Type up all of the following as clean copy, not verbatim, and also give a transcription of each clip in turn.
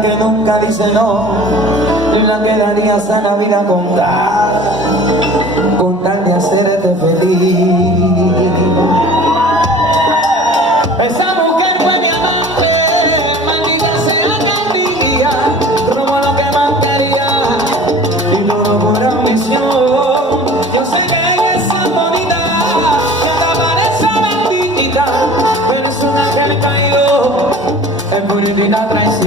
la que nunca dice no, ni la que daría sana vida con tal de hacerte feliz. Esa mujer fue mi amante, maldita sea que un día robó lo que más quería y todo por ambición. Yo sé que ella es tan bonita, que hasta parece bendita, pero es un ángel caído en puritita traición.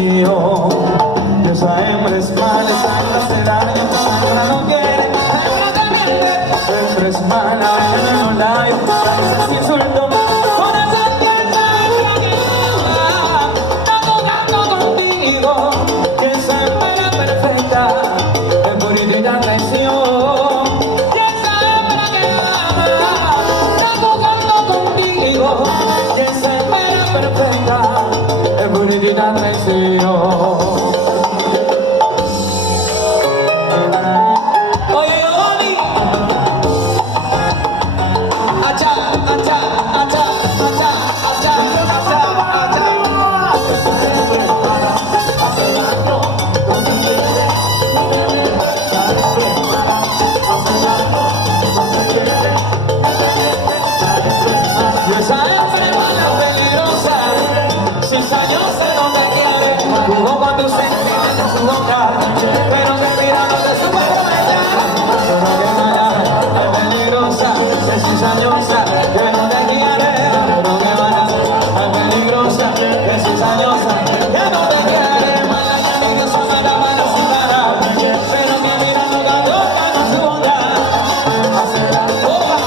Y esa hembra es mala, esa hembra hace daño, esa hembra no quiere, hembra te miente. Hembra es mala, ella no la es insulto. Por esa tierra hembra que ama, está jugando contigo. Y esa hembra perfecta en puritita traición. Y esa hembra que ama, está jugando contigo. Y esa hembra perfecta en puritita traición. Jugó con tus sentimientos su boca, pero te miraron de su aprovechar. Pero que mala, es peligrosa, es cizañosa, que no te quiere. Pero que mala, es peligrosa, es cizañosa, que no te quiere. Mala ya ni que son mala, mala sin parar, pero que mirando gandoca no su boca. Hace la boca.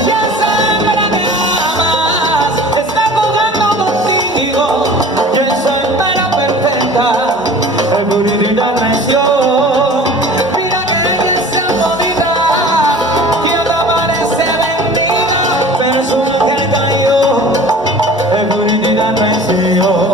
Y esa hembra que amas está jugando contigo. Es puritita traición. Mira que ella es tan bonita, que ahora parece bendita, pero es un ángel caído. Es puritita traición.